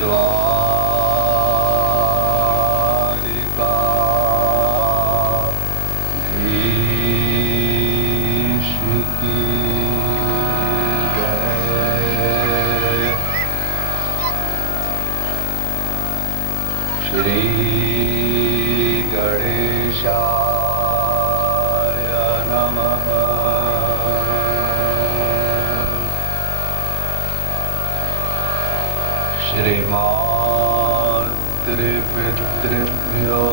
द्वारिकाधीश की जय। श्री गणेशाय नमः। श्रीमातृपितृभ्यो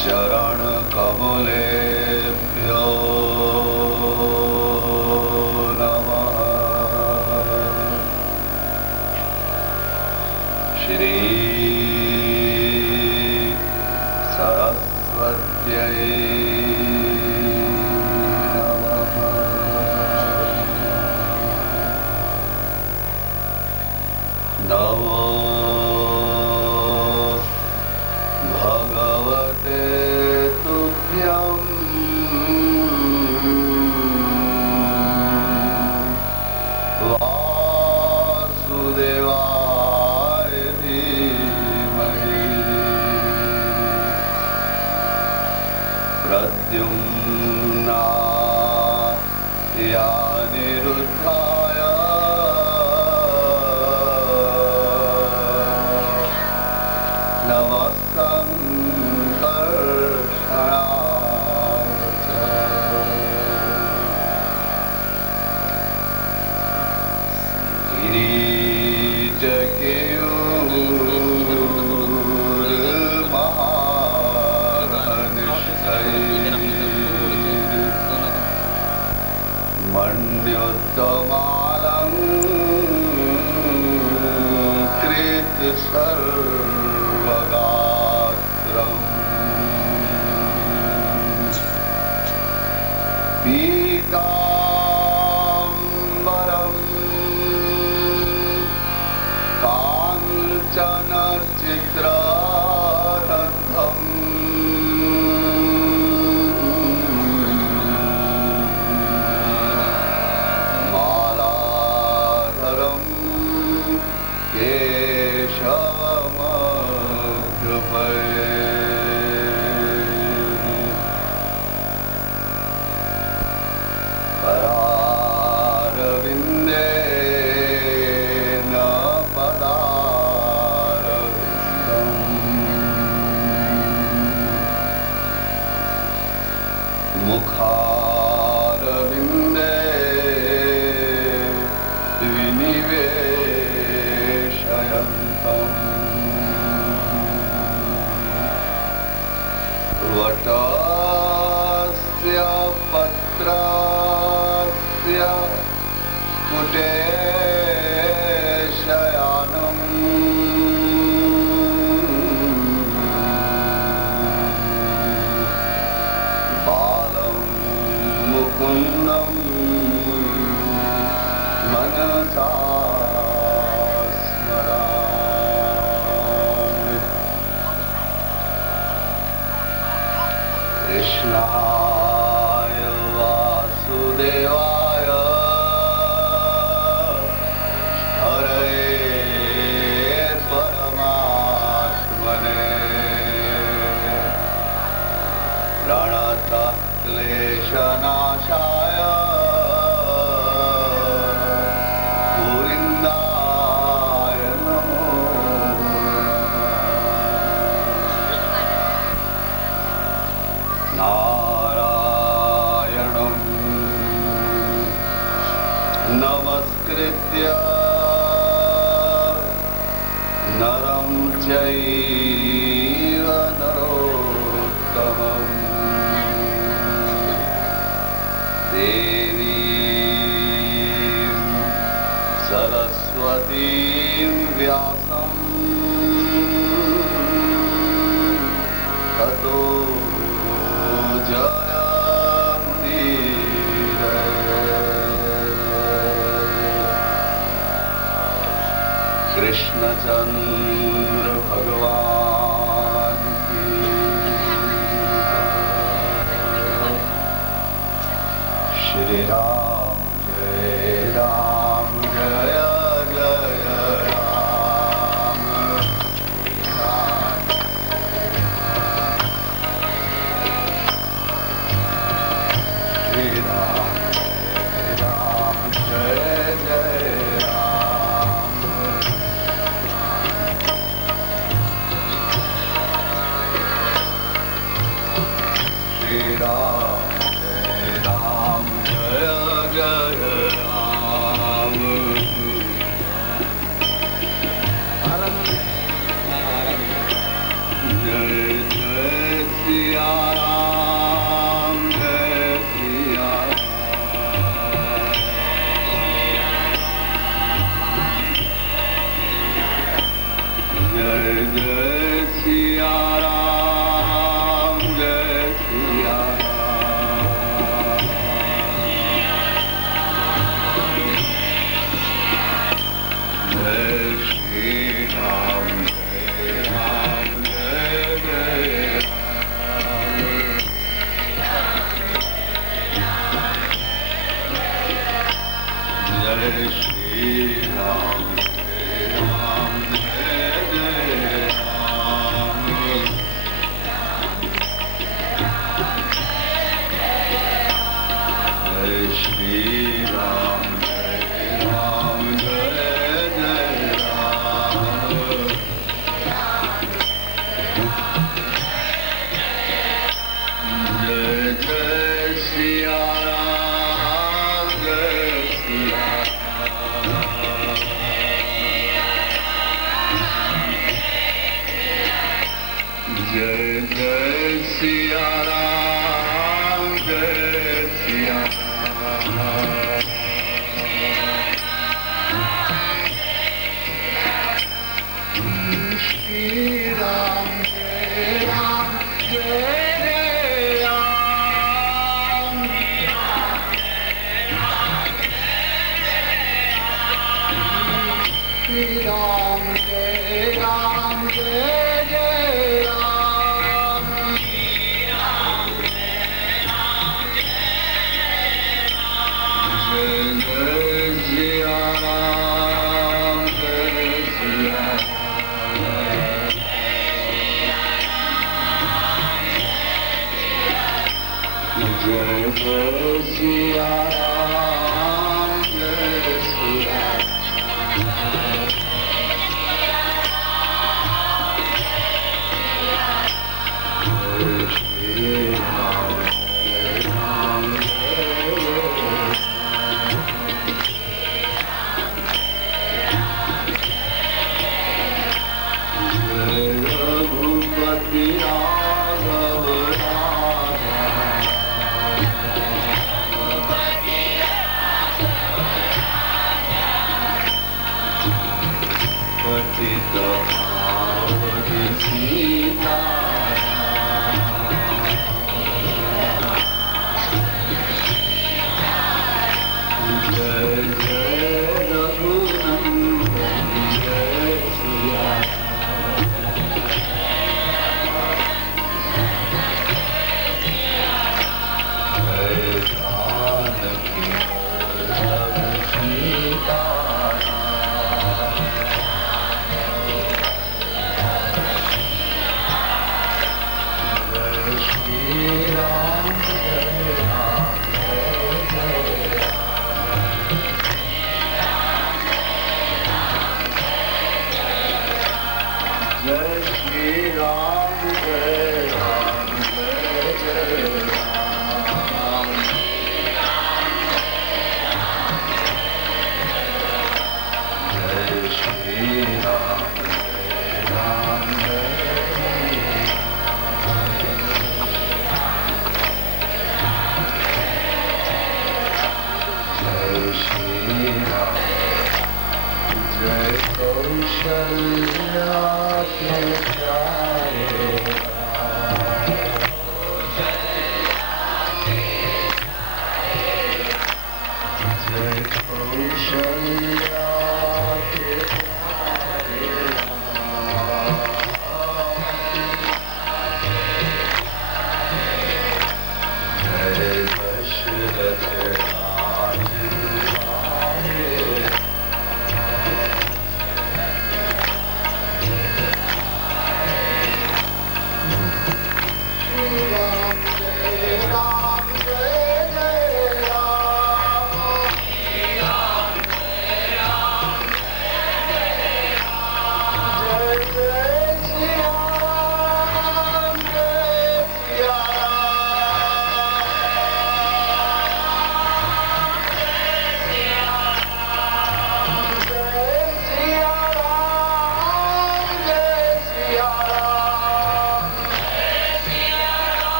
चरणकमलेभ्यो नमः। श्री सरस्वत्यै नमः। नमो भगवते तुभ्यं वासुदेवाय धीमहि। प्रद्युम्नाय अनिरुद्धाय नमस्तङ्कर्षणाय च। मण्ड्योत्तमालङ्कृत सर्वगात्रम् पीताम्बरं काञ्चनचित्रानद्धम् मालाधरं केशवमभ्युपये। करारविन्देन पदारविन्दम् मुखारविन्दे विनिवेशयन्तम्। वटस्य पत्रस्य पुटे शयानम् बालं मुकुन्दं मनसा स्मरामि। कृष्णाय वासुदेवाय हरये परमात्मने प्रणतः क्लेशनाशाय गोविन्दाय नमो नारायणं नमस्कृत्य नरं चैव नरोत्तमम् देवीं सरस्वतीं व्यासं ततो कृष्णचंद्र भगवान की श्री राम जय जय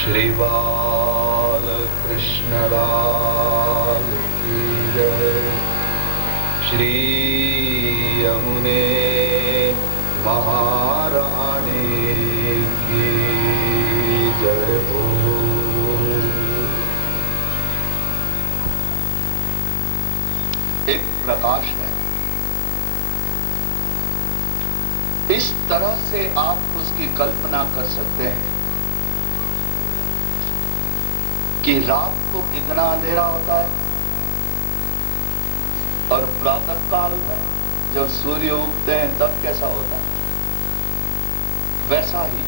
श्री बाल कृष्ण लाल की जय। श्री यमुने महारानी की जय हो। एक प्रकाश है, इस तरह से आप उसकी कल्पना कर सकते हैं कि रात को कितना अंधेरा होता है और प्रातः काल में जब सूर्य उगते हैं तब कैसा होता है। वैसा ही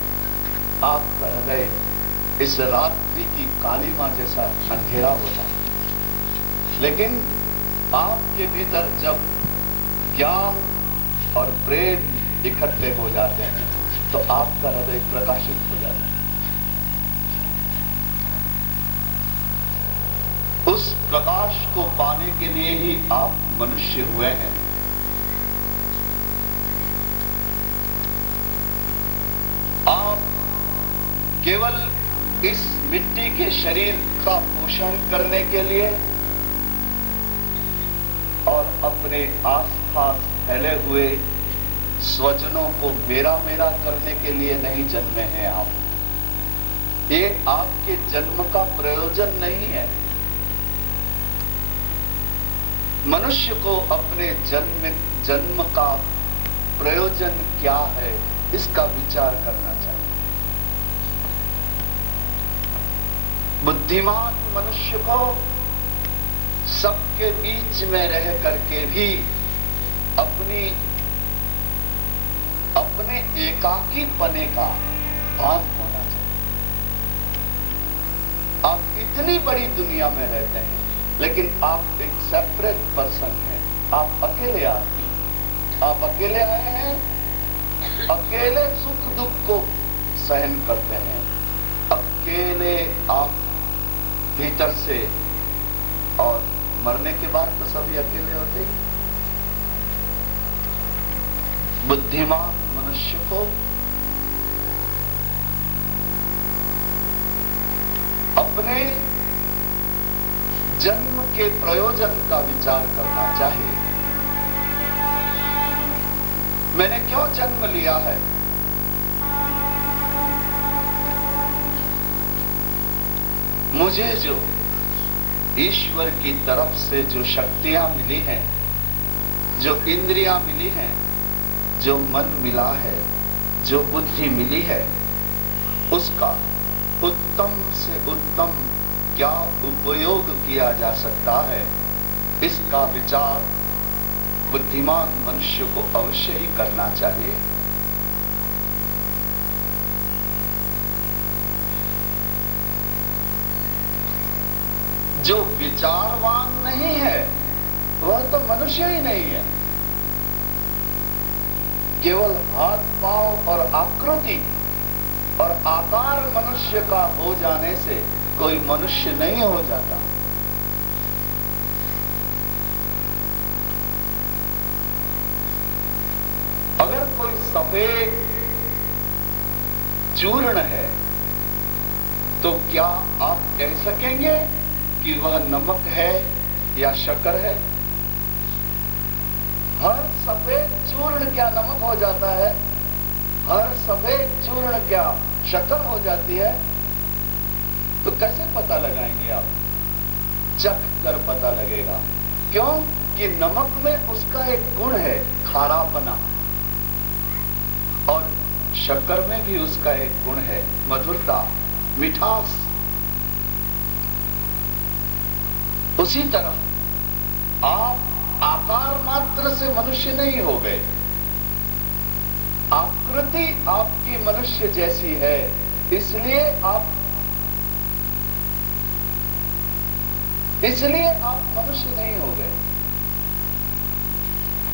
आपका हृदय इस रात्रि की कालिमा जैसा अंधेरा होता है, लेकिन आपके भीतर जब ज्ञान और प्रेम इकट्ठे हो जाते हैं तो आपका हृदय प्रकाशित हो जाता है। उस प्रकाश को पाने के लिए ही आप मनुष्य हुए हैं। आप केवल इस मिट्टी के शरीर का पोषण करने के लिए और अपने आसपास फैले हुए स्वजनों को मेरा मेरा करने के लिए नहीं जन्मे हैं आप। ये आपके जन्म का प्रयोजन नहीं है। मनुष्य को अपने जन्म का प्रयोजन क्या है इसका विचार करना चाहिए। बुद्धिमान मनुष्य को सबके बीच में रह करके भी अपने एकाकी पने का भान होना चाहिए। आप इतनी बड़ी दुनिया में रहते हैं लेकिन आप एक सेपरेट पर्सन हैं। आप अकेले आदमी, आप अकेले आए हैं, अकेले सुख दुख को सहन करते हैं, अकेले आप भीतर से, और मरने के बाद तो सभी अकेले होते हैं। बुद्धिमान मनुष्य को अपने जन्म के प्रयोजन का विचार करना चाहिए। मैंने क्यों जन्म लिया है? मुझे जो ईश्वर की तरफ से जो शक्तियां मिली हैं, जो इंद्रियां मिली हैं, जो मन मिला है, जो बुद्धि मिली है, उसका उत्तम से उत्तम क्या उपयोग किया जा सकता है, इसका विचार बुद्धिमान मनुष्य को अवश्य ही करना चाहिए। जो विचारवान नहीं है वह तो मनुष्य ही नहीं है। केवल हाथ पांव और आकृति और आकार मनुष्य का हो जाने से कोई मनुष्य नहीं हो जाता। अगर कोई सफेद चूर्ण है तो क्या आप कह सकेंगे कि वह नमक है या शक्कर है? हर सफेद चूर्ण क्या नमक हो जाता है? हर सफेद चूर्ण क्या शक्कर हो जाती है? तो कैसे पता लगाएंगे आप? चख कर पता लगेगा। क्यों? कि नमक में उसका एक गुण है, खारापना, और शक्कर में भी उसका एक गुण है, मधुरता, मिठास। उसी तरह आप आकार मात्र से मनुष्य नहीं हो गए। आकृति आपकी मनुष्य जैसी है, इसलिए आप मनुष्य नहीं हो गए।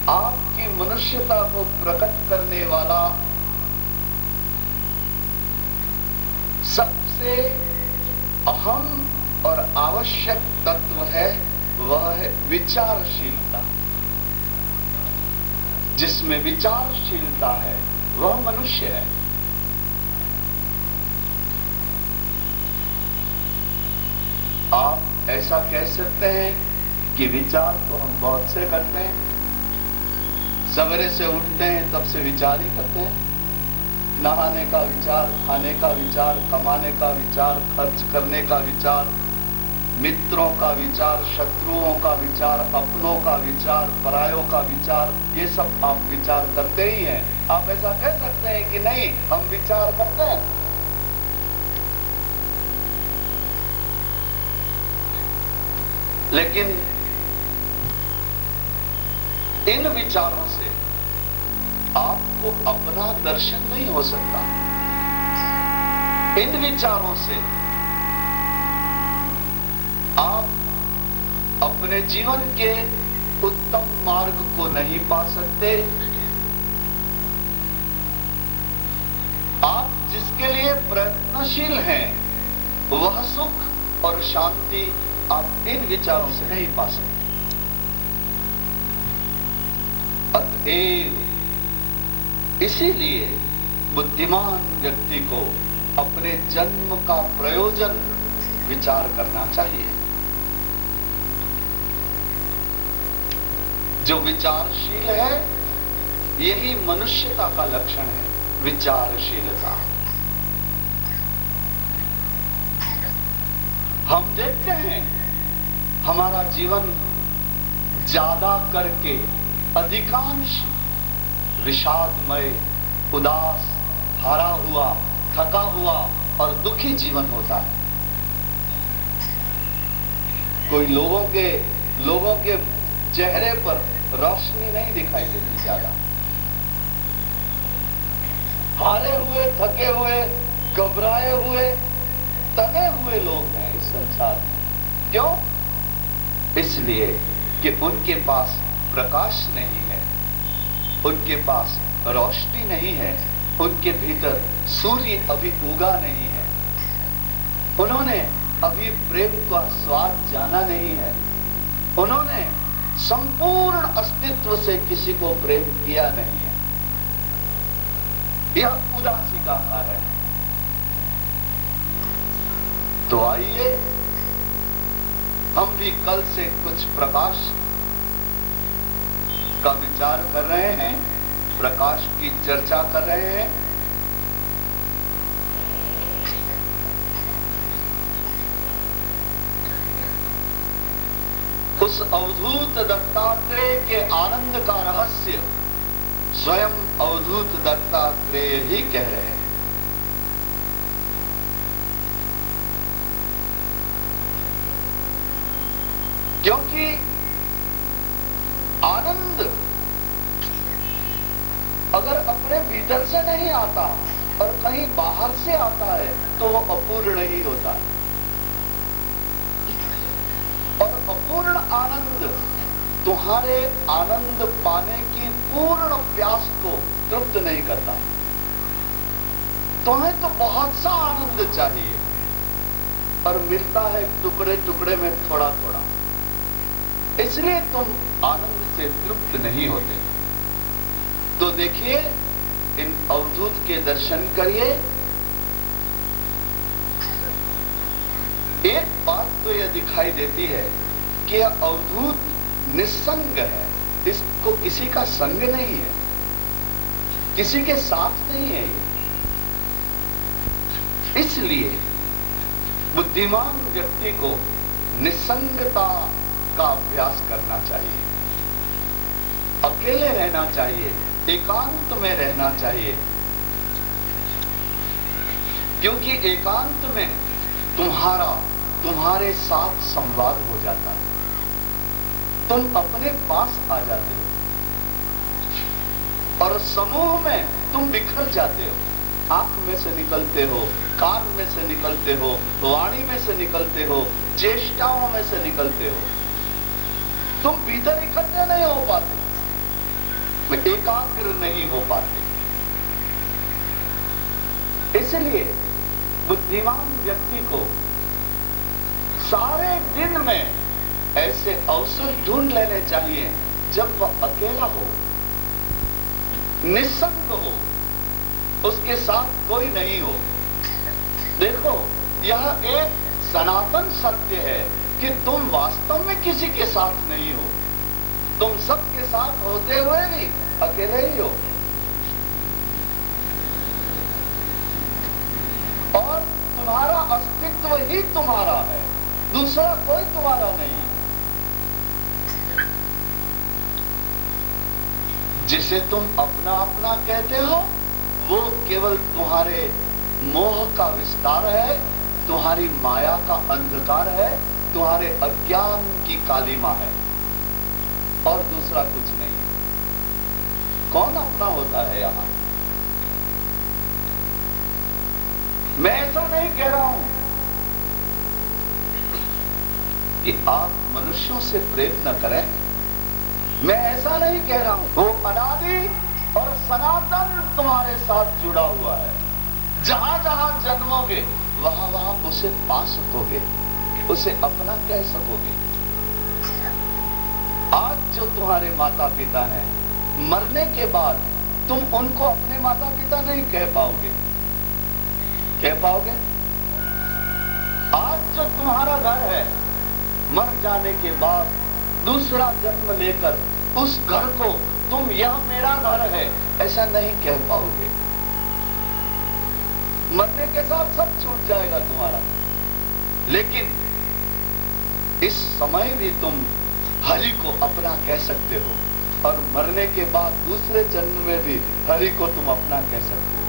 आपकी मनुष्यता को प्रकट करने वाला सबसे अहम और आवश्यक तत्व है, वह है विचारशीलता। जिसमें विचारशीलता है वह मनुष्य है। आप ऐसा कह सकते हैं कि विचार तो हम बहुत से करते हैं। सवेरे से उठते हैं तब से विचार ही करते हैं। नहाने का विचार, खाने का विचार, कमाने का विचार, खर्च करने का विचार, मित्रों का विचार, शत्रुओं का विचार, अपनों का विचार, परायों का विचार, ये सब आप विचार करते ही हैं। आप ऐसा कह सकते हैं कि नहीं, हम विचार करते हैं। लेकिन इन विचारों से आपको अपना दर्शन नहीं हो सकता। इन विचारों से आप अपने जीवन के उत्तम मार्ग को नहीं पा सकते। आप जिसके लिए प्रयत्नशील हैं वह सुख और शांति आप इन विचारों से नहीं पा सकते। अतएव इसीलिए बुद्धिमान व्यक्ति को अपने जन्म का प्रयोजन विचार करना चाहिए। जो विचारशील है यही मनुष्यता का लक्षण है, विचारशीलता। हम देखते हैं हमारा जीवन ज्यादा करके अधिकांश विषादमय, उदास, हारा हुआ, थका हुआ और दुखी जीवन होता है। कोई लोगों के चेहरे पर रोशनी नहीं दिखाई देती ज्यादा। हारे हुए, थके हुए, घबराए हुए, तने हुए लोग हैं इस संसार में। क्यों? इसलिए कि उनके पास प्रकाश नहीं है, उनके पास रोशनी नहीं है, उनके भीतर सूर्य अभी उगा नहीं है, उन्होंने अभी प्रेम का स्वाद जाना नहीं है, उन्होंने संपूर्ण अस्तित्व से किसी को प्रेम किया नहीं है। यह उदासी का कारण है। तो आइए हम भी कल से कुछ प्रकाश का विचार कर रहे हैं, प्रकाश की चर्चा कर रहे हैं। उस अवधूत दत्तात्रेय के आनंद का रहस्य स्वयं अवधूत दत्तात्रेय ही कह रहे हैं। क्योंकि आनंद अगर अपने भीतर से नहीं आता और कहीं बाहर से आता है तो वो अपूर्ण ही होता है। और अपूर्ण आनंद तुम्हारे आनंद पाने की पूर्ण प्यास को तृप्त नहीं करता। तुम्हें तो बहुत सा आनंद चाहिए और मिलता है टुकड़े टुकड़े में थोड़ा थोड़ा, इसलिए तुम आनंद से तृप्त नहीं होते। तो देखिए, इन अवधूत के दर्शन करिए। एक बात तो यह दिखाई देती है कि यह अवधूत निस्संग है, इसको किसी का संग नहीं है, किसी के साथ नहीं है ये। इसलिए बुद्धिमान व्यक्ति को निस्संगता का अभ्यास करना चाहिए, अकेले रहना चाहिए, एकांत में रहना चाहिए। क्योंकि एकांत में तुम्हारे साथ संवाद हो जाता है, तुम अपने पास आ जाते हो और समूह में तुम बिखर जाते हो। आंख में से निकलते हो, कान में से निकलते हो, वाणी में से निकलते हो, चेष्टाओं में से निकलते हो। तुम भीतर इकट्ठे नहीं हो पाते, एकाग्र नहीं हो पाते। इसलिए बुद्धिमान व्यक्ति को सारे दिन में ऐसे अवसर ढूंढ लेने चाहिए जब वह अकेला हो, निस्संग हो, उसके साथ कोई नहीं हो। देखो, यह एक सनातन सत्य है कि तुम वास्तव में किसी के साथ नहीं हो, तुम सबके साथ होते हुए भी अकेले ही हो। और तुम्हारा अस्तित्व ही तुम्हारा है, दूसरा कोई तुम्हारा नहीं। जिसे तुम अपना अपना कहते हो वो केवल तुम्हारे मोह का विस्तार है, तुम्हारी माया का अंधकार है, तुम्हारे अज्ञान की कालिमा है, और दूसरा कुछ नहीं। कौन अपना होता है यहां? मैं ऐसा नहीं कह रहा हूं कि आप मनुष्यों से प्रेम न करें, मैं ऐसा नहीं कह रहा हूं। वो अनादि और सनातन तुम्हारे साथ जुड़ा हुआ है। जहां जहां जन्मोगे वहां वहां उसे पा सकोगे, उसे अपना कह सकोगे। आज जो तुम्हारे माता पिता हैं, मरने के बाद तुम उनको अपने माता पिता नहीं कह पाओगे। कह पाओगे? आज जो तुम्हारा घर है, मर जाने के बाद दूसरा जन्म लेकर उस घर को तुम यह मेरा घर है ऐसा नहीं कह पाओगे। मरने के साथ सब छूट जाएगा तुम्हारा, लेकिन इस समय भी तुम हरि को अपना कह सकते हो, और मरने के बाद दूसरे जन्म में भी हरि को तुम अपना कह सकते हो।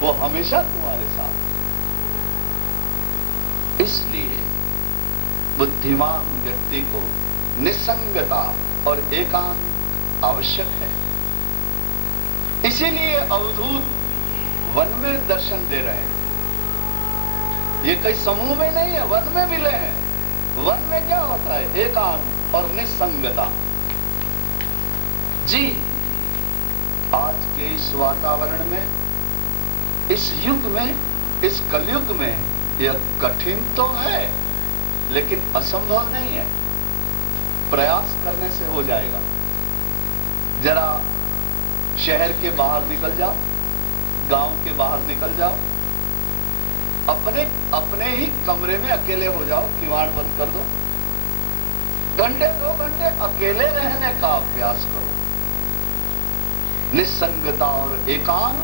वो हमेशा तुम्हारे साथ। इसलिए बुद्धिमान व्यक्ति को निसंगता और एकांत आवश्यक है। इसीलिए अवधूत वन में दर्शन दे रहे हैं। ये कई समूह में नहीं है, वन में मिले हैं। वन में क्या होता है? एकांत और निसंगता। जी, आज के इस वातावरण में, इस युग में, इस कलयुग में यह कठिन तो है, लेकिन असंभव नहीं है। प्रयास करने से हो जाएगा। जरा शहर के बाहर निकल जाओ, गांव के बाहर निकल जाओ, अपने ही कमरे में अकेले हो जाओ, किवाड़ बंद कर दो, घंटे 2 घंटे अकेले रहने का अभ्यास करो। निसंगता और एकांत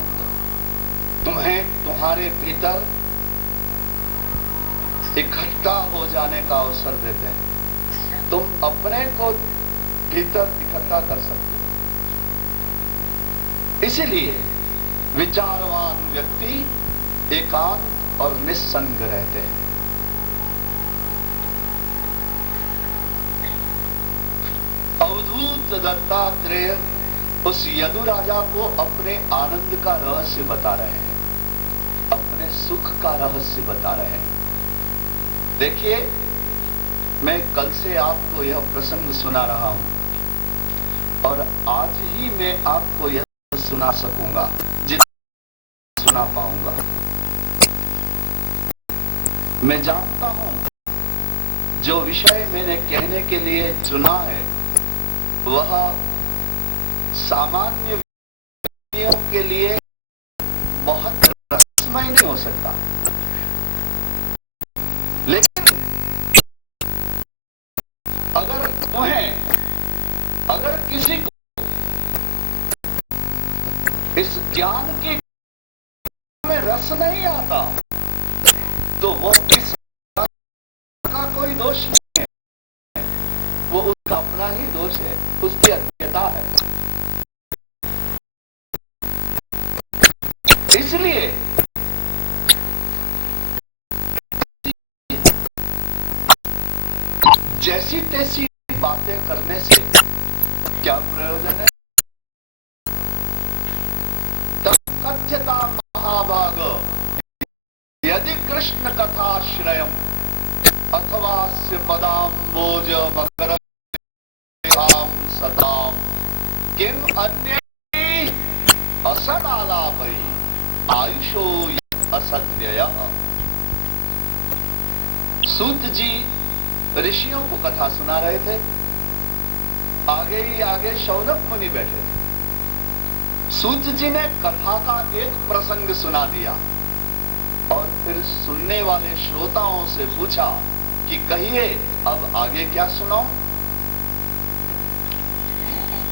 तुम्हें तुम्हारे भीतर इकट्ठा हो जाने का अवसर देते हैं। तुम अपने को भीतर इकट्ठा कर सकते हो। इसीलिए विचारवान व्यक्ति एकांत और निस्संग रहते हैं। अवधूत दत्तात्रेय उस यदु राजा को अपने आनंद का रहस्य बता रहे हैं, अपने सुख का रहस्य बता रहे हैं। देखिए, मैं कल से आपको यह प्रसंग सुना रहा हूं और आज ही मैं आपको यह सुना सकूंगा, जितना सुना पाऊंगा। मैं जानता हूं जो विषय मैंने कहने के लिए चुना है वह सामान्य व्यक्तियों के लिए बहुत रसमय नहीं हो सकता, लेकिन अगर किसी को इस ज्ञान की में रस नहीं आता तो वो इस का कोई दोष नहीं है, वो उसका अपना ही दोष है, उसकी अज्ञता है। इसलिए जैसी तैसी बातें करने से क्या प्रयोजन है? तब कथ्यता महाभाग यदि कृष्ण कथाश्रयम अथवा से पदाम्बोज मकरम सताम किम अन्य असदालापै आयुषो असत्ययः। सूत जी ऋषियों को कथा सुना रहे थे। आगे ही आगे शौनक मुनि बैठे थे। सूत जी ने कथा का एक प्रसंग सुना दिया और फिर सुनने वाले श्रोताओं से पूछा कि कहिए अब आगे क्या सुनाऊं?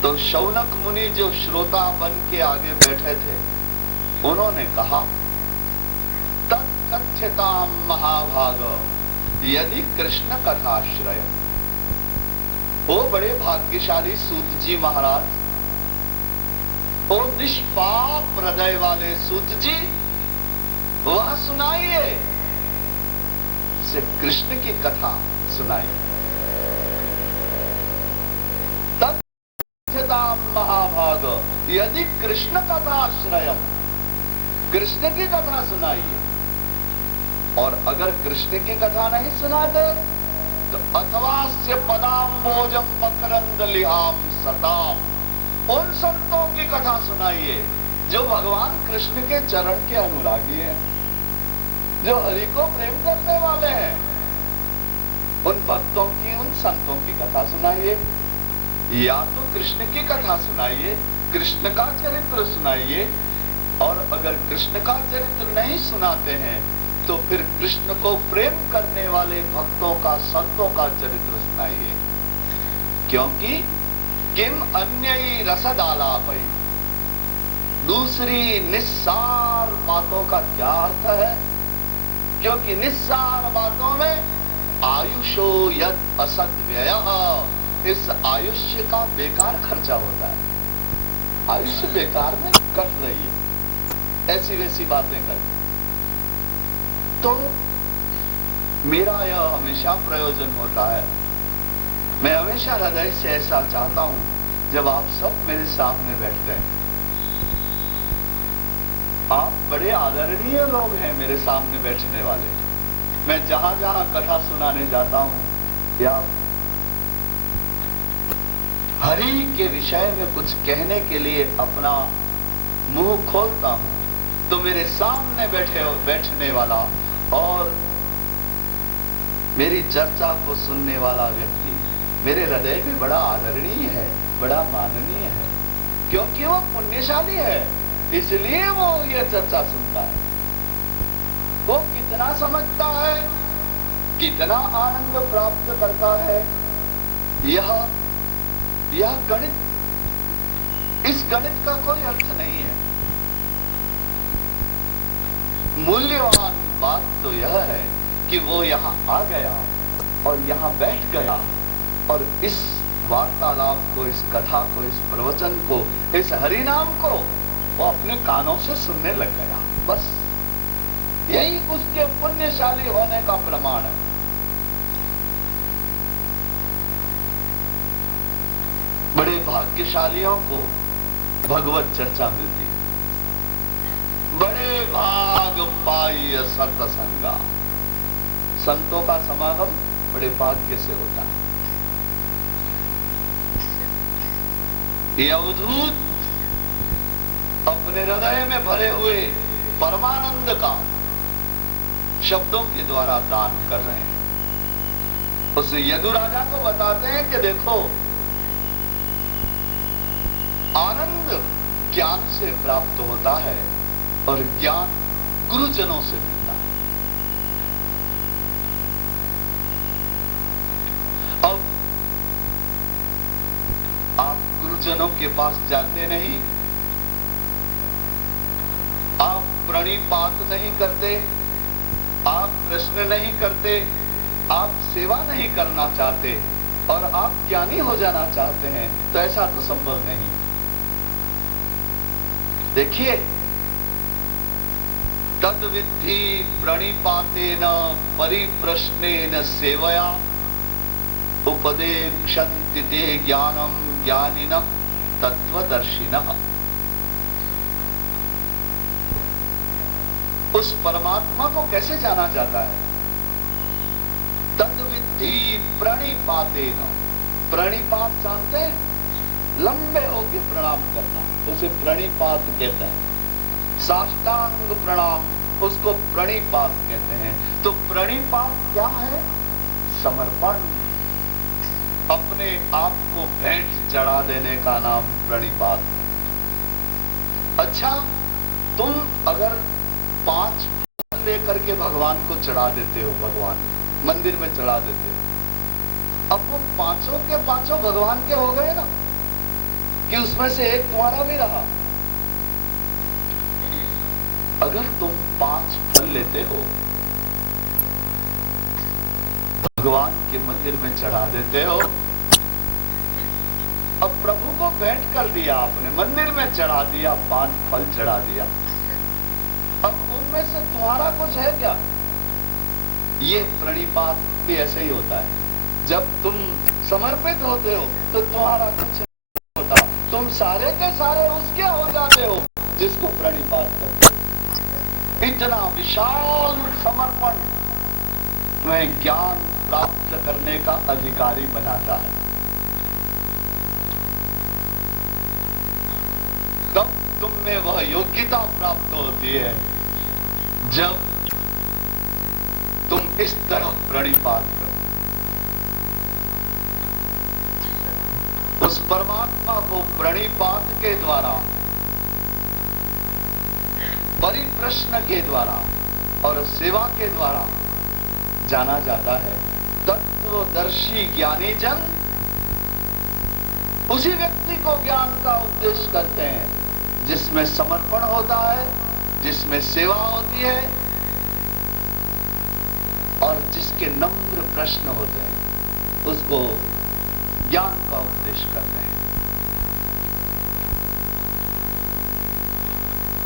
तो शौनक मुनि जो श्रोता बन के आगे बैठे थे उन्होंने कहा, तत्कथ्यताम महाभाग यदि कृष्ण कथाश्रय। ओ बड़े भाग्यशाली सूत जी महाराज, ओ निष्पाप हृदय वाले सूत जी, वह सुनाइए, से कृष्ण की कथा सुनाइए। तत्कथ्यताम महाभाग यदि कृष्ण कथाश्रयम, कृष्ण की कथा सुनाइए। और अगर कृष्ण की कथा नहीं सुनाते तो अथवास्य पदाम्बोजम मकरंद लिहाम सताम, उन संतों की कथा सुनाइए जो भगवान कृष्ण के चरण के अनुरागी हैं, जो हरि को प्रेम करने वाले हैं। उन भक्तों की, उन संतों की कथा सुनाइए। या तो कृष्ण की कथा सुनाइए, कृष्ण का चरित्र सुनाइए, और अगर कृष्ण का चरित्र नहीं सुनाते हैं तो फिर कृष्ण को प्रेम करने वाले भक्तों का, संतों का चरित्र सुनाइए। क्योंकि किम अन्यई रसदालापै, दूसरी निस्सार बातों का क्या अर्थ है? क्योंकि निस्सार बातों में आयुषो यद असद व्ययः, इस आयुष्य का बेकार खर्चा होता है। आयुष्य बेकार में कट रही है ऐसी वैसी बातें कर। तो मेरा यह हमेशा प्रयोजन होता है, मैं हमेशा हृदय से ऐसा चाहता हूं जब आप सब मेरे सामने बैठते हैं। आप बड़े आदरणीय लोग हैं मेरे सामने बैठने वाले। मैं जहां जहां कथा सुनाने जाता हूं या हरि के विषय में कुछ कहने के लिए अपना मुंह खोलता हूं तो मेरे सामने बैठने वाला और मेरी चर्चा को सुनने वाला व्यक्ति मेरे हृदय में बड़ा आदरणीय है, बड़ा माननीय है, क्योंकि वो पुण्यशाली है, इसलिए वो ये चर्चा सुनता है। वो कितना समझता है, कितना आनंद प्राप्त करता है, यह गणित, इस गणित का कोई अर्थ नहीं है। मूल्यवान बात तो यह है कि वो यहां आ गया और यहां बैठ गया और इस वार्तालाप को, इस कथा को, इस प्रवचन को, इस हरिनाम को वो अपने कानों से सुनने लग गया। बस यही उसके पुण्यशाली होने का प्रमाण है। बड़े भाग्यशालियों को भगवत चर्चा मिलती, बड़े भाग पाई सत्संगा। संतों का समागम बड़े भाग्य से होता है। ये अवधूत अपने हृदय में भरे हुए परमानंद का शब्दों के द्वारा दान कर रहे हैं। उस यदु राजा को बताते हैं कि देखो, आनंद ज्ञान से प्राप्त होता है और ज्ञान गुरुजनों से मिलता है। अब आप गुरुजनों के पास जाते नहीं, आप प्रणिपात नहीं करते, आप प्रश्न नहीं करते, आप सेवा नहीं करना चाहते और आप ज्ञानी हो जाना चाहते हैं, तो ऐसा तो संभव नहीं। देखिए, तद्विद्धि प्रणिपातेन परिप्रश्नेन सेवया उपदेक्षन्ति ते ज्ञानम ज्ञानिनः तत्वदर्शिनः। उस परमात्मा को कैसे जाना जाता है? तद्विद्धि प्रणिपातेन। प्रणिपात जानते हैं? लंबे होकर प्रणाम करना, उसे प्रणिपात कहते हैं। साष्टांग प्रणाम, उसको प्रणिपात कहते हैं। तो प्रणिपात क्या है? समर्पण, अपने आप को भेंट चढ़ा देने का नाम प्रणिपात है। अच्छा, तुम अगर 5 फल लेकर के भगवान को चढ़ा देते हो, भगवान मंदिर में चढ़ा देते हो, अब वो पांचों के पांचों भगवान के हो गए ना, कि उसमें से एक तुम्हारा भी रहा। अगर तुम 5 फल लेते हो, भगवान के मंदिर में चढ़ा देते हो, अब प्रभु को भेंट कर दिया आपने, मंदिर में चढ़ा दिया, 5 फल चढ़ा दिया, अब उनमें से तुम्हारा कुछ है क्या? ये प्रणिपात भी ऐसे ही होता है। जब तुम समर्पित होते हो तो तुम्हारा कुछ होता, तुम सारे के सारे उसके हो जाते हो जिसको प्रणिपात करते हो। इतना विशाल समर्पण तुम्हें ज्ञान प्राप्त करने का अधिकारी बनाता है। तब तुम में वह योग्यता प्राप्त होती है जब तुम इस तरह प्रणिपात करो। उस परमात्मा को प्रणिपात के द्वारा, परिप्रश्न के द्वारा और सेवा के द्वारा जाना जाता है। तत्वदर्शी ज्ञानी जन उसी व्यक्ति को ज्ञान का उपदेश करते हैं जिसमें समर्पण होता है, जिसमें सेवा होती है और जिसके नम्र प्रश्न होते हैं, उसको ज्ञान का उपदेश करते हैं।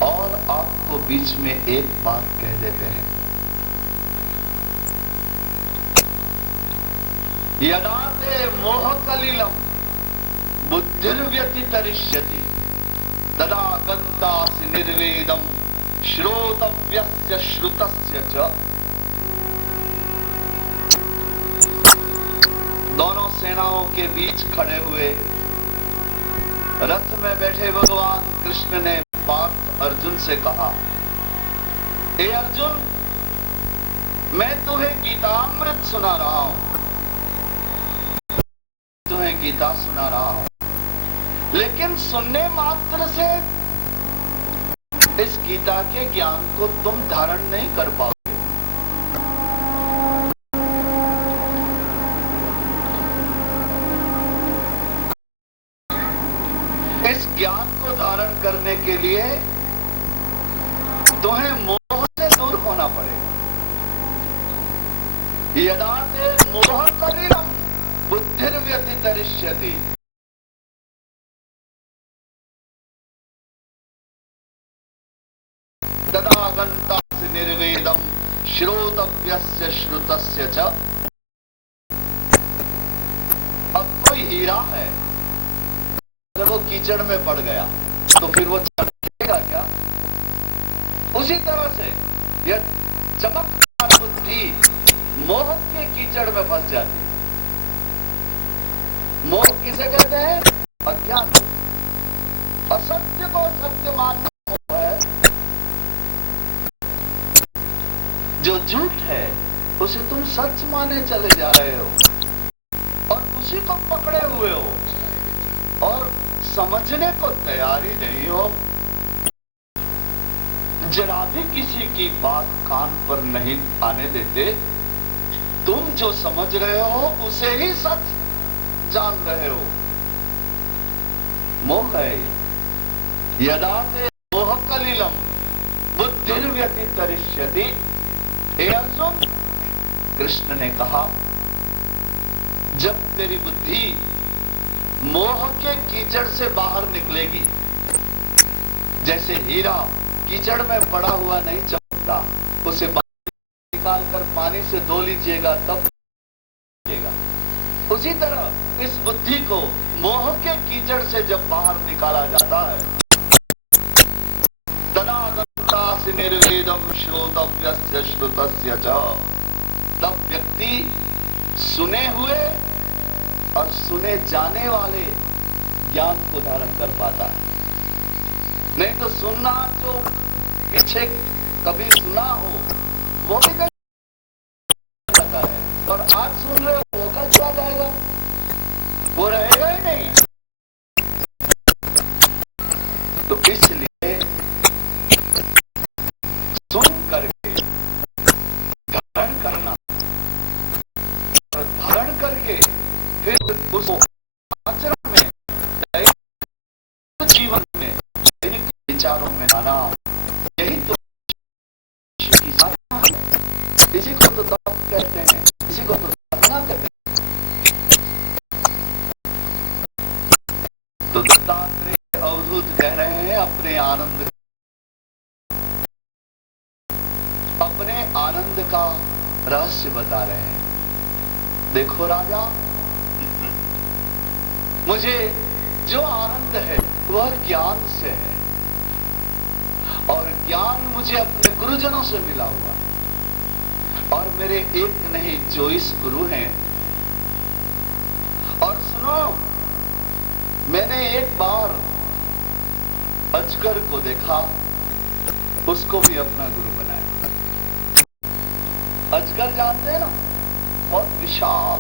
और आपको बीच में एक बात कह देते हैं, यदा ते मोह कलिलम बुद्धिर्व्यतितरिष्यति तदा गन्तासि निर्वेदम श्रोतव्यस्य श्रुतस्य च। दोनों सेनाओं के बीच खड़े हुए रथ में बैठे भगवान कृष्ण ने पार्थ अर्जुन से कहा, हे अर्जुन, मैं तुम्हें गीतामृत सुना रहा हूं, तुम्हें गीता सुना रहा हूं, लेकिन सुनने मात्र से इस गीता के ज्ञान को तुम धारण नहीं कर पाओगे। इस ज्ञान को धारण करने के लिए तुम्हें मोह से दूर होना पड़ेगा। यदा ते मोह कलिलम बुद्धिर्व्यतितरिष्यति। तदा गन्तासि निर्वेदम श्रोतव्यस्य श्रुतस्य च। अब कोई हीरा है, अगर वो कीचड़ में पड़ गया तो फिर वो चमकेगा क्या? उसी तरह से यह चमकदार बुद्धि मोह के कीचड़ में फंस जाती है। मोह किसे कहते हैं? अज्ञान। असत्य को सत्य मानना मोह है। जो झूठ है उसे तुम सच माने चले जा रहे हो और उसी को पकड़े हुए हो और समझने को तैयार ही नहीं हो। जरा भी किसी की बात कान पर नहीं आने देते। तुम जो समझ रहे हो उसे ही सच जान रहे हो। मोह है। यदा ते मोह कलिलम बुद्धिर्व्यतितरिष्यति। हे अर्जुन, कृष्ण ने कहा, जब तेरी बुद्धि मोह के कीचड़ से बाहर निकलेगी, जैसे हीरा कीचड़ में पड़ा हुआ नहीं चमकता, उसे बाहर निकालकर पानी से धो लीजिएगा तब चमकेगा। उसी तरह इस बुद्धि को मोह के कीचड़ से जब बाहर निकाला जाता है, तदा गन्तासि निर्वेदम श्रोतव्यस्य श्रुतस्य च। तब व्यक्ति सुने हुए और सुने जाने वाले ज्ञान को धारण कर पाता है। नहीं तो सुनना जो पीछे कभी सुना हो वो भी नहीं पता है, और आज सुन रहे हो वो कल चला जाएगा, वो रहेगा ही नहीं। तो इसलिए सुन करके धारण करना, और धारण करके फिर उसको आचरण में, जीवन में, विचारों में लाना, यही तो की साधना है। इसी को तो तप कहते हैं, इसी को तो साधना कहते हैं। तो दत्तात्रेय अवधूत कह रहे हैं अपने आनंद का रहस्य बता रहे हैं। देखो राजा, मुझे जो आनंद है वह ज्ञान से है, और ज्ञान मुझे अपने गुरुजनों से मिला हुआ, और मेरे एक नहीं 24 गुरु हैं। और सुनो, मैंने एक बार अजगर को देखा, उसको भी अपना गुरु बनाया। अजगर जानते हैं ना, बहुत विशाल।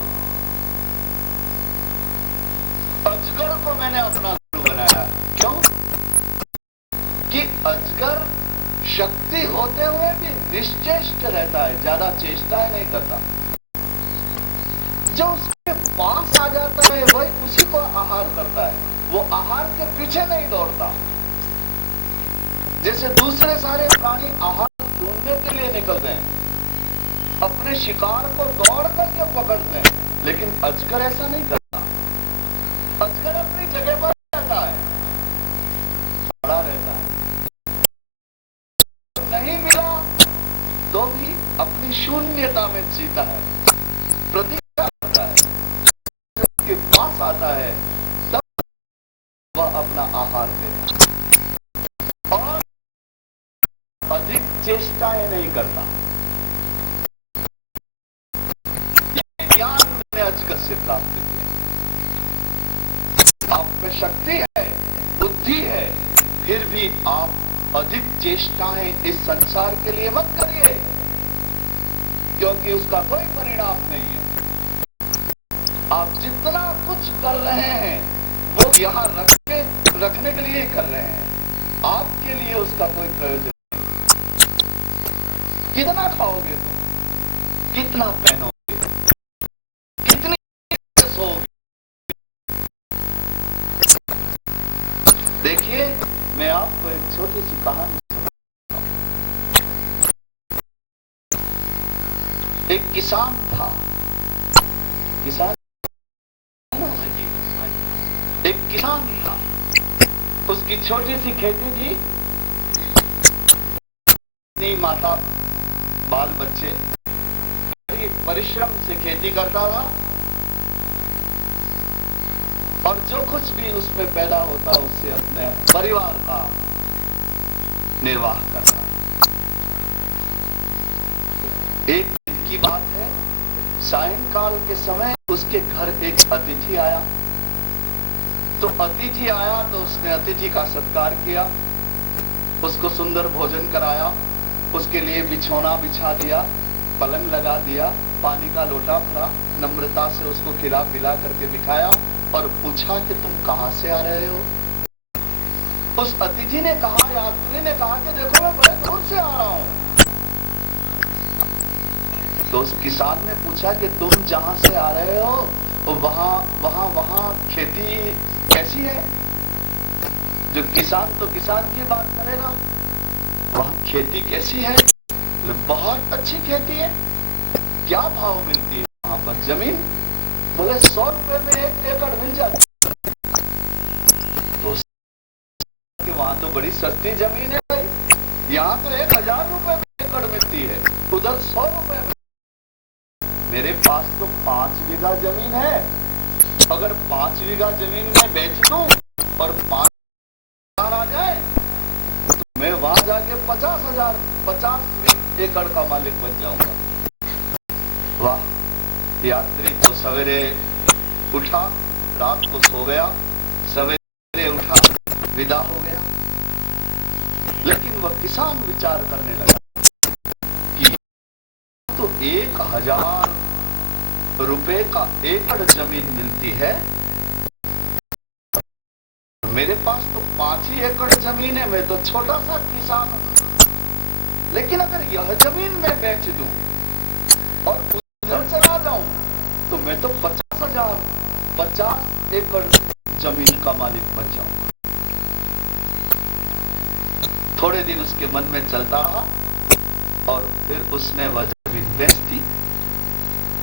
अजगर को मैंने अपना गुरु बनाया। क्यों? कि अजगर शक्ति होते हुए भी निश्चेष्ट रहता है, ज्यादा चेष्टाएं नहीं करता। जो उसके पास आ जाता है वही उसी को आहार करता है, वो आहार के पीछे नहीं दौड़ता। जैसे दूसरे सारे प्राणी आहार ढूंढने के लिए निकलते हैं, अपने शिकार को दौड़ करके पकड़ते हैं, लेकिन अजगर ऐसा नहीं करता। अजगर अपनी जगह पर रहता है, खड़ा रहता है। नहीं मिला तो भी अपनी शून्यता में जीता है, प्रतीक्षा करता है। जब उसके पास आता है तब वह अपना आहार लेता है, और अधिक चेष्टाएं नहीं करता। ये ज्ञान मैंने अजगर से प्राप्त किया। आप में शक्ति है, बुद्धि है, फिर भी आप अधिक चेष्टाएं इस संसार के लिए मत करिए, क्योंकि उसका कोई परिणाम नहीं है। आप जितना कुछ कर रहे हैं वो यहाँ रखने के लिए ही कर रहे हैं, आपके लिए उसका कोई प्रयोजन नहीं। कितना खाओगे तुम, कितना पहनोगे, कितनी सोओगे? देखिए, मैं आपको एक छोटी सी कहानी सुनाता हूं। एक किसान था। किसान एक किसान था, उसकी छोटी सी खेती थी, माता बाल बच्चे, बड़ी परिश्रम से खेती करता था और जो कुछ भी उसमें पैदा होता उससे अपने परिवार का निर्वाह करता। एक दिन की बात है, सायंकाल के समय उसके घर एक अतिथि आया। तो अतिथि आया तो उसने अतिथि का सत्कार किया, उसको सुंदर भोजन कराया, उसके लिए बिछौना बिछा दिया, पलंग लगा दिया, पानी का लोटा भरा, नम्रता से उसको खिला पिला करके दिखाया और पूछा कि तुम कहां से आ रहे हो। उस अतिथि ने कहा, यात्री ने कहा कि देखो मैं बड़े दूर से आ रहा हूं। तो उस किसान ने पूछा कि तुम जहां से आ रहे हो वहां खेती कैसी है। जो किसान तो किसान की बात करेगा, वहां खेती कैसी है? बहुत अच्छी खेती है। क्या भाव मिलती है वहां पर जमीन? बोले 100 रुपए में 1 एकड़ मिल जाती। तो वहां तो बड़ी सस्ती जमीन है भाई, यहाँ तो 1000 रुपए में एकड़ मिलती है, उधर 100 रुपए में। मेरे पास तो 5 बीघा जमीन है, अगर 5 बीघा जमीन में बेच दूं और 5,000 आ जाए तो मैं वहां जाके 50 एकड़ का मालिक बन जाऊंगा। वाह! यात्री तो सवेरे उठा, रात को सो गया, सवेरे उठा, विदा हो गया। लेकिन वह किसान विचार करने लगा कि तो 1000 रुपए का एकड़ जमीन मिलती है, मेरे पास तो 5 ही एकड़ जमीन है, मैं तो छोटा सा किसान हूं। लेकिन अगर यह जमीन मैं बेच दूं और उधर चला जाऊं तो मैं तो 50 एकड़ जमीन का मालिक बन जाऊंगा। थोड़े दिन उसके मन में चलता रहा और फिर उसने वह जमीन बेच दी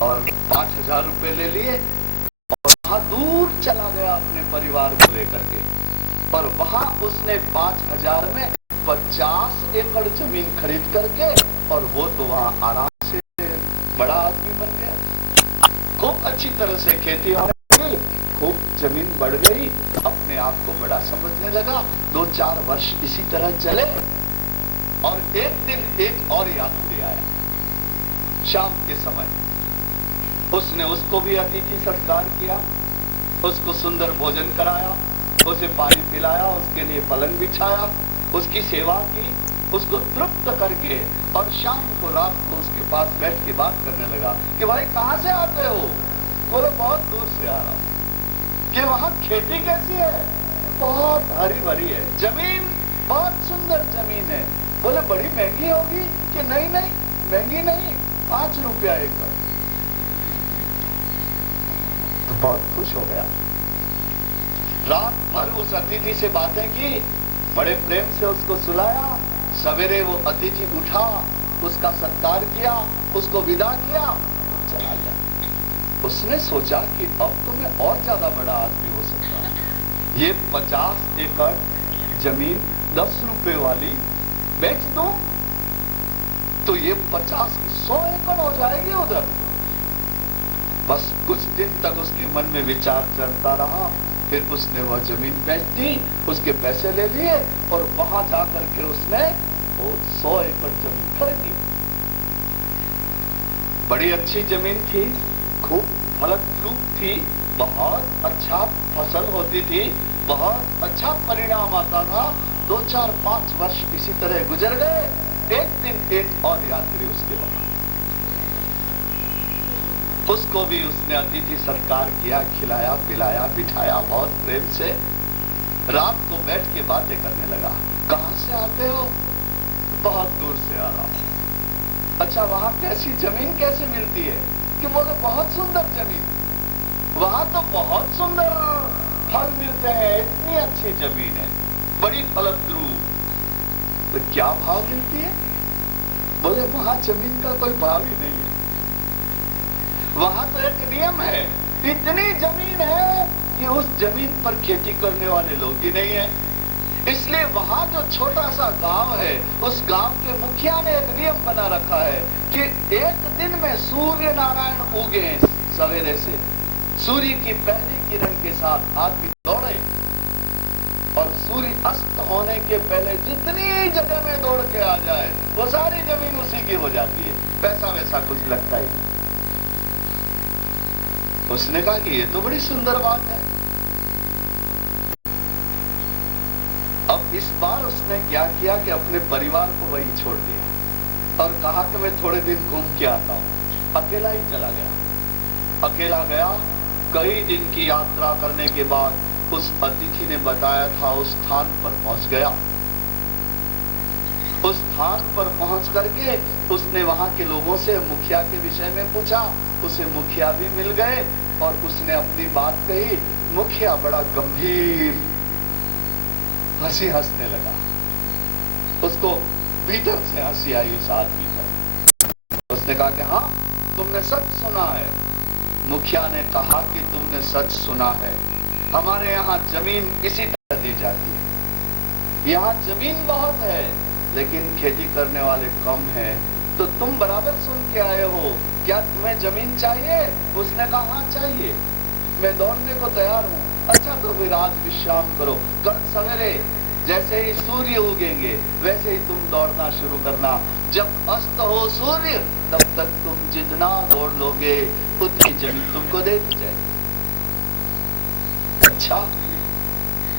और 5000 रुपए ले लिए और वहां दूर चला गया अपने परिवार को लेकर के। और वहां उसने 5000 में 50 एकड़ जमीन खरीद करके, और वो तो वहां आराम से बड़ा आदमी बन गया। खूब अच्छी तरह से खेती होने लगी, खूब जमीन बढ़ गई, अपने आप को बड़ा समझने लगा। 2-4 वर्ष इसी तरह चले और एक दिन एक और यात्री आया शाम के समय। उसने उसको भी अतिथि सत्कार किया, उसको सुंदर भोजन कराया, उसे पानी पिलाया, उसके लिए पलंग बिछाया, उसकी सेवा की, उसको तृप्त करके, और शाम को रात को उसके पास बैठ के बात करने लगा कि भाई कहां से आते हो? बोले बहुत दूर से आ रहा हूं। कि वहां खेती कैसी है? बहुत हरी भरी है, जमीन बहुत सुंदर जमीन है। बोले बड़ी महंगी होगी? कि नहीं महंगी नहीं, 5 रुपया एकड़। तो बहुत खुश हो गया। रात भर उस अतिथि से बातें की, बड़े प्रेम से उसको सुलाया। सवेरे वो अतिथि उठा, उसका सत्कार किया, उसको विदा किया, चला गया। उसने सोचा कि अब तो मैं और ज्यादा बड़ा आदमी हो सकता हूं। ये 50 एकड़ जमीन 10 रुपए वाली बेच दूं तो ये 100 एकड़ हो जाएगी उधर। बस कुछ दिन तक उसके मन में विचार चलता रहा, फिर उसने वह जमीन बेच दी, उसके पैसे ले लिए और वहां जाकर के उसने वो 100 एकड़ जमीन खरीदी। बड़ी अच्छी जमीन थी, खूब फलद्रुप थी, बहुत अच्छा फसल होती थी, बहुत अच्छा परिणाम आता था। 2-4-5 वर्ष इसी तरह गुजर गए। एक दिन एक और यात्री उसके वहां, उसको भी उसने अतिथि सत्कार किया, खिलाया पिलाया बिठाया बहुत प्रेम से। रात को बैठ के बातें करने लगा। कहां से आते हो? बहुत दूर से आ रहा हूं। अच्छा वहां कैसी जमीन कैसे मिलती है? कि बोले बहुत सुंदर जमीन, वहां तो बहुत सुंदर फल मिलते हैं, इतनी अच्छी जमीन है, बड़ी फलद्रुप। तो क्या भाव मिलती है? बोले वहां जमीन का कोई भाव ही नहीं है, वहां तो एक नियम है, इतनी जमीन है कि उस जमीन पर खेती करने वाले लोग ही नहीं है। इसलिए वहां जो छोटा सा गांव है, उस गांव के मुखिया ने एक नियम बना रखा है कि एक दिन में सूर्य नारायण उगे सवेरे से, सूर्य की पहली किरण के साथ आदमी दौड़े और सूर्य अस्त होने के पहले जितनी जगह में दौड़ के आ जाए वो सारी जमीन उसी की हो जाती है, पैसा वैसा कुछ लगता ही नहीं। उसने कहा कि ये तो बड़ी सुंदर बात है। अब इस बार उसने क्या किया कि अपने परिवार को वही छोड़ दिया और कहा कि मैं थोड़े दिन घूम के आता हूं। अकेला ही चला गया। अकेला गया, कई दिन की यात्रा करने के बाद उस अतिथि ने बताया था उस स्थान पर पहुंच गया। उस स्थान पर पहुंच करके उसने वहां के लोगों से मुखिया के विषय में पूछा। उसे मुखिया भी मिल गए और उसने अपनी बात कही। मुखिया बड़ा गंभीर हंसी हंसने लगा। उसको भीतर से हंसी आई उस आदमी पर। उसने कहा कि हाँ, तुमने सच सुना है। मुखिया ने कहा कि तुमने सच सुना है। हमारे यहाँ जमीन इसी तरह दी जाती है। यहाँ जमीन बहुत है लेकिन खेती करने वाले कम हैं। तो तुम बराबर सुन के आए हो, क्या तुम्हें जमीन चाहिए? उसने कहा हाँ चाहिए, मैं दौड़ने को तैयार हूँ। अच्छा तो फिर आज विश्राम करो, कल सवेरे जैसे ही सूर्य उगेंगे वैसे ही तुम दौड़ना शुरू करना। जब अस्त हो सूर्य तब तक तुम जितना दौड़ लोगे उतनी जमीन तुमको दे दी जाएगी। अच्छा,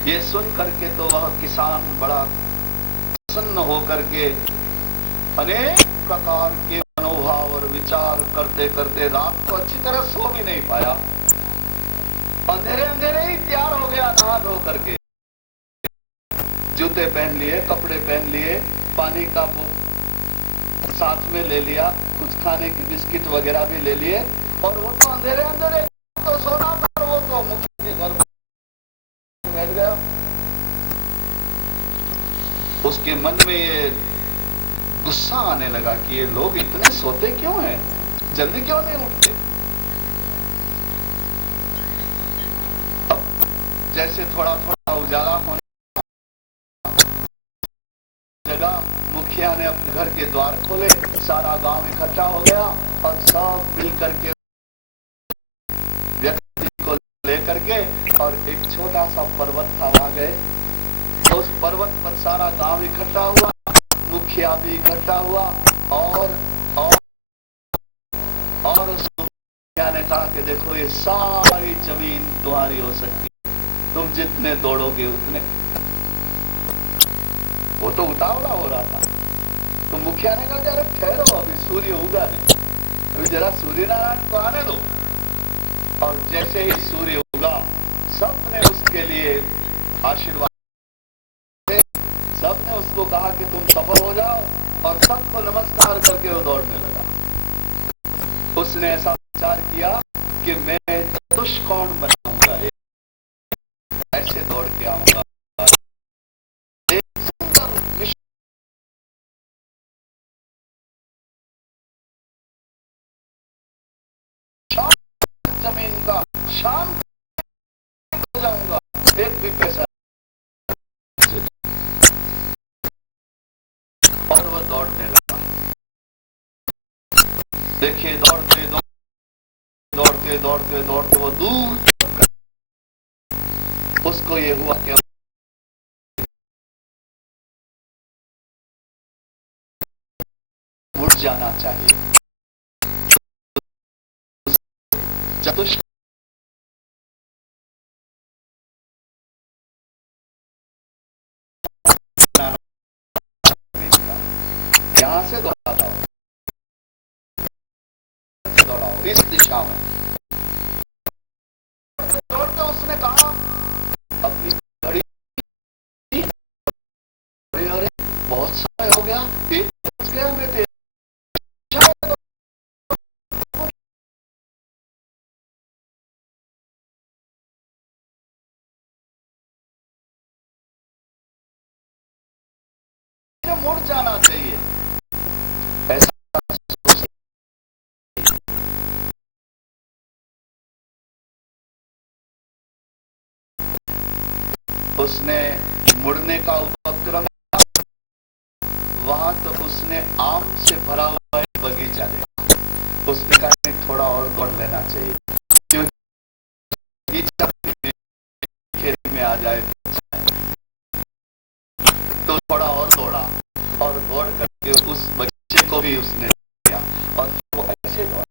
ये सुन करके तो वह किसान बड़ा प्रसन्न होकर के अनेक प्रकार के मनोभाव और विचार करते करते रात को अच्छी तरह सो भी नहीं पाया। अंधेरे अंधेरे ही तैयार हो गया, नहा धो करके जूते पहन लिए, कपड़े पहन लिए, पानी का वो साथ में ले लिया, कुछ खाने की बिस्किट वगैरह भी ले लिए। और वो तो अंधेरे अंधेरे तो सोना था, वो तो मुखिया के घर में बैठ गया। उसके मन में ये गुस्सा आने लगा कि ये लोग इतने सोते क्यों हैं, जल्दी क्यों नहीं उठते। अब जैसे थोड़ा थोड़ा उजाला होने जगह, मुखिया ने अपने घर के द्वार खोले, सारा गांव इकट्ठा हो गया और सब मिलकर के व्यक्ति को लेकर के और एक छोटा सा पर्वत था, वहां गए। उस पर्वत पर सारा गांव इकट्ठा हुआ, मुखिया भी इकट्ठा हुआ और उस मुखिया ने कहा कि देखो ये सारी जमीन तुम्हारी हो सकती है, तुम जितने दौड़ोगे उतने। वो तो उतावला हो रहा था। तो मुखिया ने कहा कि अरे ठहरो, अभी सूर्य उगा नहीं, अभी जरा सूर्य नारायण को आने दो। और जैसे ही सूर्य उगा सबने उसके लिए आशीर्वाद, सबने उसको कहा कि तुम सफल हो जाओ और सबको नमस्कार करके वो दौड़ने लगा। उसने ऐसा विचार किया कि मैं चतुष्कोण बनाऊंगा, ऐसे दौड़ के आऊंगा। एक सुंदर जमीन का शान हो जाऊंगा, एक भी पैसा। और वो दौड़ने लगा। देखिए दौड़ते दौड़ते दौड़ते दौड़ते वो दूर तक गया। उसको ये हुआ कि उठ जाना चाहिए। चतुष्क यहां से दौड़ाता हूं, दौड़ाओ इस दिशा में। दौड़ते उसने कहा अपनी घड़ी, अरे बहुत समय हो गया, 1 बज गया, मैं मुड़ जाना चाहिए। ऐसा उसने मुड़ने का उपक्रम, वहां तो उसने आम से भरा हुआ एक बगीचा देखा। उसने कहा नहीं, थोड़ा और दौड़ लेना चाहिए, क्योंकि बगीचा खेती में आ जाए तो थोड़ा और दौड़ा, और दौड़ करके उस बगीचे को भी उसने लिया, और वो ऐसे दौड़ा।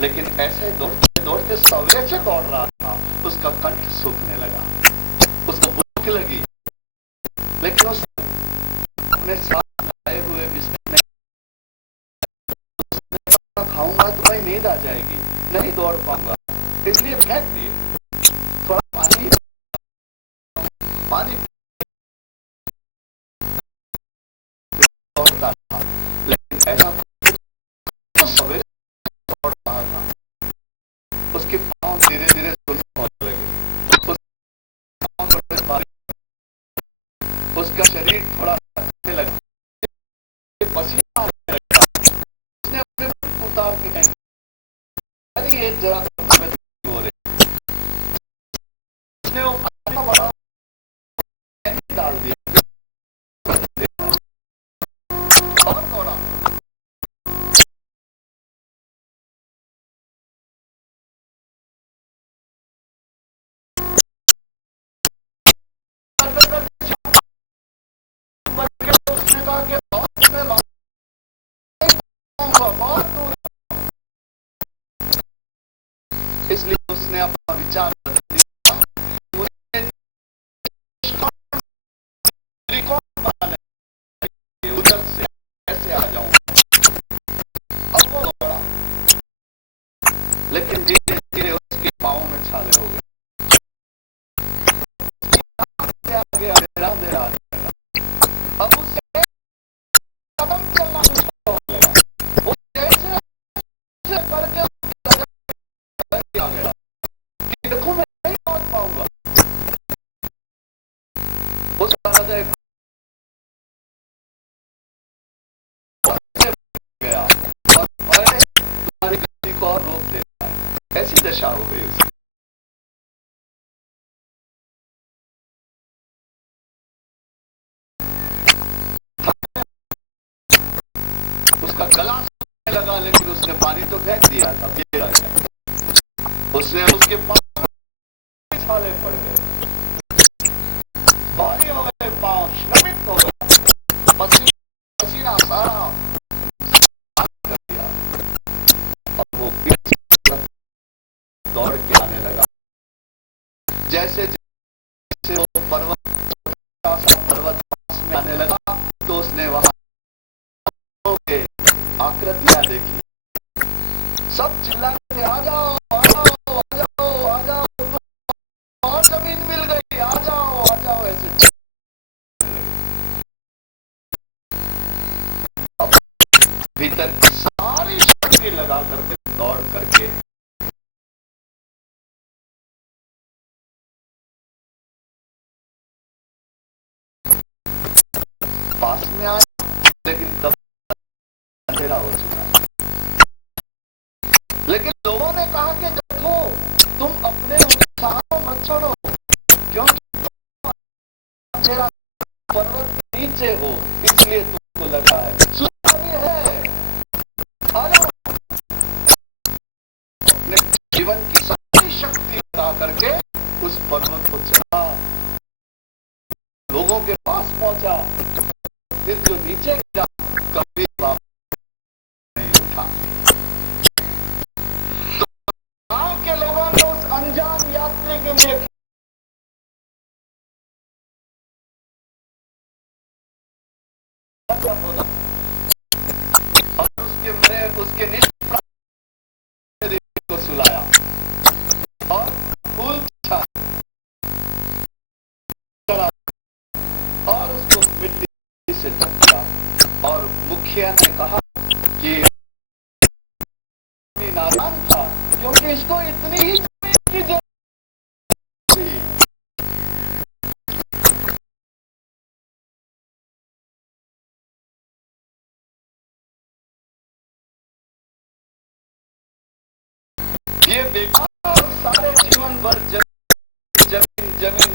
लेकिन ऐसे दौड़ते दौड़ते सवेरे से दौड़ रहा था, उसका कंठ सूखने लगा, उसको भूख लगी, लेकिन उसने अपने साथ लाए हुए बिस्किट में खाऊंगा तो भाई नींद आ जाएगी, नहीं दौड़ पाऊंगा, इसलिए फेंक दिए। थोड़ा पानी दौड़ता था, लेकिन ऐसा तो सवेरे दौड़ रहा था, उसके पांव धीरे धीरे सुन्न होने लगे, उसका शरीर थोड़ा लगा, पसीना आने लगा। उसने अपने उतार के कहीं, अरे ये जरा हो रही, उसने वो बड़ा डाल दिया और दौड़ा। उसने कहा कि बहुत दूर, इसलिए उसने अपना विचार उधर से कैसे आ जाऊं। अब वो दौड़ा, लेकिन धीरे धीरे उसके पांव में छाले हो गए, आगे अंधेरा अब उससे कदम चलना मुश्किल होने लगा। वो जैसे करके आ गया कि देखो मैं नहीं पहुंच पाऊंगा। उसका राजा गया और तुम्हारी गति को और रोक देता है, ऐसी दशा हो गई उसकी। उसका गला सूखने लगा, लेकिन उसने पानी तो फेंक दिया था, गिर गया। उसने उसके पांव में छाले पड़ गए, भारी हो गए पांव, श्रमित हो गया, पसीना सारा कर दिया, और वो दौड़ के आने लगा। जैसे जैसे वो पर्वत में आने लगा, तो उसने वहां आकृतियां देखी, सब चिल्लाते आ जाओ आ जाओ आ जाओ आ जाओ, और जमीन मिल गई, आ जाओ ऐसे। अब भीतर की सारी शक्ति लगा करके दौड़ करके पास में आया, लेकिन तब अंधेरा हो चुका। लेकिन लोगों ने कहा कि देखो, तुम अपने उत्साह को मत छोड़ो, क्योंकि अंधेरा पर्वत के नीचे हो, इसलिए तुमको लगा है, सुना भी है। अपने जीवन की सारी शक्ति लगा करके उस पर्वत को चढ़ा, लोगों के पास पहुंचा, फिर जो नीचे गिरा कभी वापस नहीं उठा। तो गांव के लोगों ने उस अनजान यात्री के लिए और उसके निष्प्राण को सुलाया और फूल चढ़ा और उसको मिट्टी से ढक दिया। और मुखिया ने कहा कि नादान था, क्योंकि इसको इतनी ही जमीन की जरूरत थी। ये बेकार सारे जीवन भर जमीन जमीन जमीन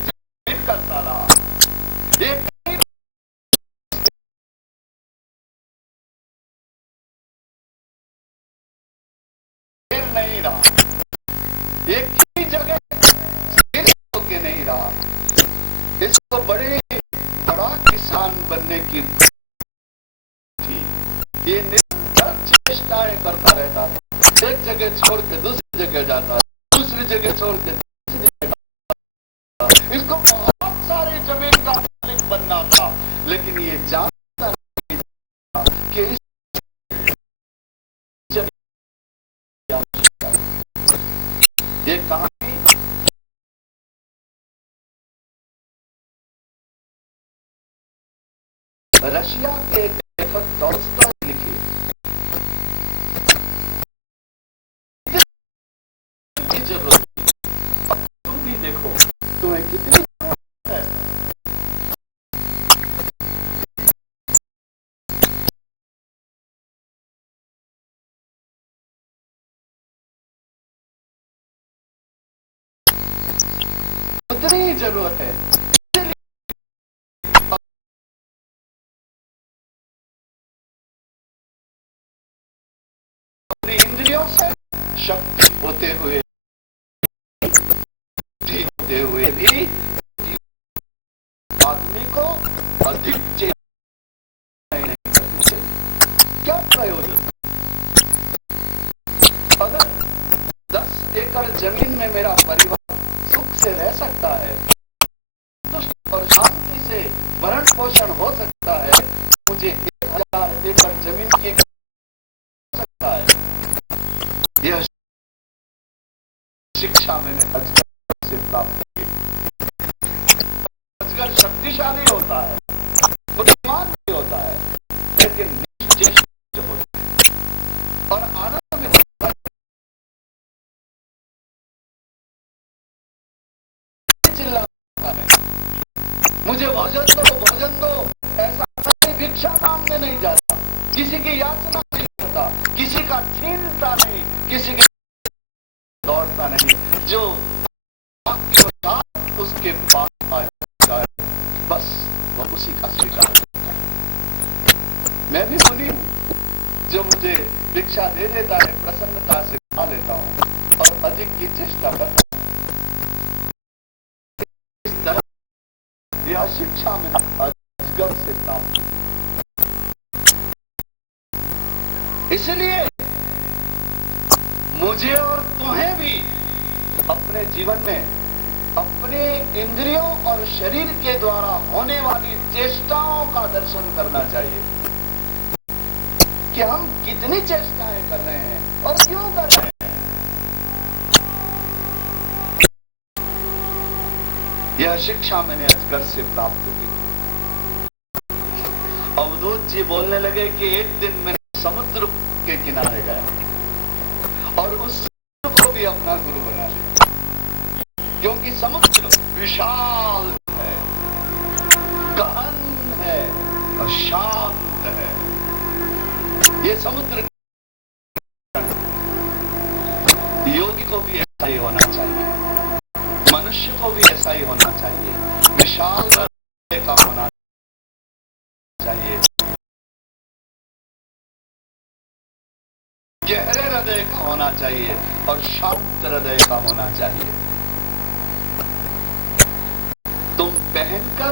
इंसान बनने की थी। ये निरंतर चेष्टाएं करता रहता था, एक जगह छोड़ के दूसरी जगह जाता, दूसरी जगह छोड़ के तीसरी जगह जाता। इसको बहुत सारी जमीन का मालिक बनना था, लेकिन ये जानता नहीं था कि इस ये कहानी रशिया के लेखक टॉल्स्टॉय लिखी की जरूरत। तुम भी देखो तुम्हें कितनी जरूरत है। उतनी जरूरत है। अपनी इंद्रियों से शक्ति होते हुए भी आदमी को अधिक चेष्टा नहीं करनी चाहिए। क्या प्रयोजन? अगर 10 एकड़ जमीन में मेरा परिवार सुख से रह सकता है, संतुष्ट और शांति से भरण पोषण हो सकता है, मुझे 1000 एकड़ जमीन की सकता है। यह शिक्षा मैंने अजगर से प्राप्त की। अजगर शक्तिशाली होता है, बुद्धिमान भी होता है, लेकिन निश्चेष्ट होता है और आनंद में होता है। चिल्लाता है, मुझे भोजन दो, ऐसा कभी भिक्षा मांगने नहीं जाता, किसी की याचना नहीं करता, किसी का छीनता नहीं, किसी के दौड़ता नहीं। जो उसके पास आ जाता है, बस वह उसी का स्वीकार करता है। मैं भी मुनि हूं, जो मुझे भिक्षा दे देता है, प्रसन्नता से खा लेता हूं और अधिक की चेष्टा करता हूं। इस तरह यह शिक्षा में अजगर से प्राप्त। इसलिए मुझे और तुम्हें भी अपने जीवन में अपने इंद्रियों और शरीर के द्वारा होने वाली चेष्टाओं का दर्शन करना चाहिए कि हम कितनी चेष्टाएं कर रहे हैं और क्यों कर रहे हैं। यह शिक्षा मैंने अजगर से प्राप्त की। अवधूत जी बोलने लगे कि एक दिन मैंने समुद्र के किनारे गया और उस समुद्र को भी अपना गुरु बना लिया, क्योंकि समुद्र विशाल है, गहन है और शांत है। ये समुद्र योगी को भी ऐसा ही होना चाहिए, मनुष्य को भी ऐसा ही होना चाहिए, विशाल हृदय का होना चाहिए, गहरे हृदय का होना चाहिए और शांत हृदय का होना चाहिए। तुम पहनकर